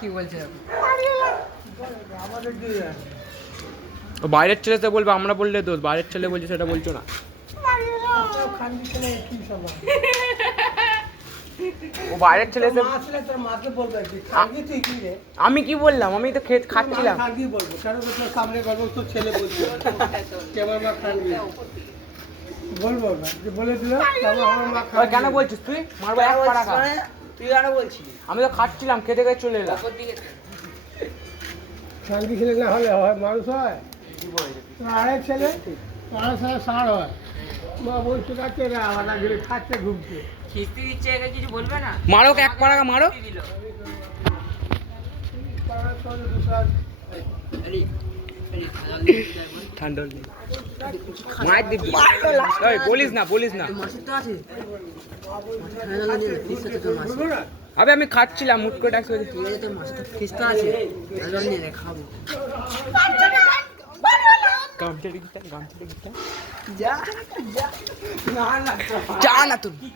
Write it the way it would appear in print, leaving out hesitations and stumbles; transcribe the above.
কি বলছে বাইরের ছেলে তো বলবে, আমরা বললে দোষ, বাইরের ছেলে বলছে সেটা বলছো না। ও বাইরের ছেলে এসে আমি কি বললাম? আমি তো খাচ্ছিলাম। কেন বলছিস তুই? মারবো এক পাড়া। তুই কেন বলছিস? আমি তো খাচ্ছিলাম, খেতে খেতে চলে এলাম। শান্তি ছেলে না হলে হয় মানুষ হয়? আরেক ছেলে ষাঁড় হয়। মা বলছে কাছে আলাদা ঘিরে খাচ্ছে ঘুমছে। খিস্তি দিচ্ছে, একে কিছু বলবে না? মারো এক পাড়া, মারো। ঠান্ডা মায়ের দিবি। বলিস না, বলিস না। আবে আমি খাচ্ছিলাম, মুট করে ডাকছে। খিস্তা আছে, খাবো। যা না তুমি।